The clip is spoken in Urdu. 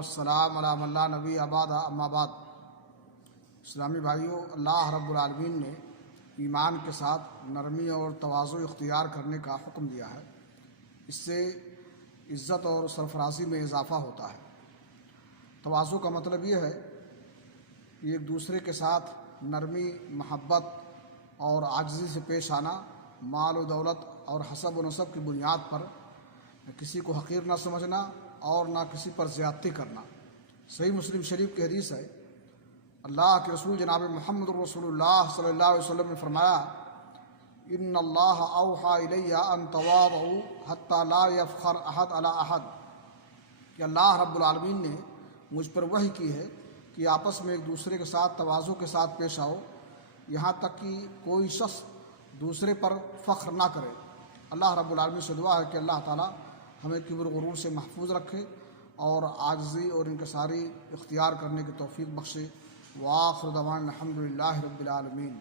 والسلام علی من لا نبی بعد اما بعد۔ اسلامی بھائیوں، اللہ رب العالمین نے ایمان کے ساتھ نرمی اور تواضع اختیار کرنے کا حکم دیا ہے۔ اس سے عزت اور سرفرازی میں اضافہ ہوتا ہے۔ تواضع کا مطلب یہ ہے کہ ایک دوسرے کے ساتھ نرمی، محبت اور عاجزی سے پیش آنا، مال و دولت اور حسب و نسب کی بنیاد پر کسی کو حقیر نہ سمجھنا اور نہ کسی پر زیادتی کرنا۔ صحیح مسلم شریف کی حدیث ہے، اللہ کے رسول جناب محمد رسول اللہ صلی اللہ علیہ وسلم نے فرمایا، ان اللہ اوحی الی ان تواضعوا حتی لا یفخر احد علی احد، کہ اللہ رب العالمین نے مجھ پر وحی کی ہے کہ آپس میں ایک دوسرے کے ساتھ تواضع کے ساتھ پیش آؤ، یہاں تک کہ کوئی شخص دوسرے پر فخر نہ کرے۔ اللہ رب العالمین سے دعا ہے کہ اللہ تعالی ہمیں کبر و غرور سے محفوظ رکھے اور عاجزی اور انکساری اختیار کرنے کی توفیق بخشے۔ وآخر دعوانا الحمد للہ رب العالمین۔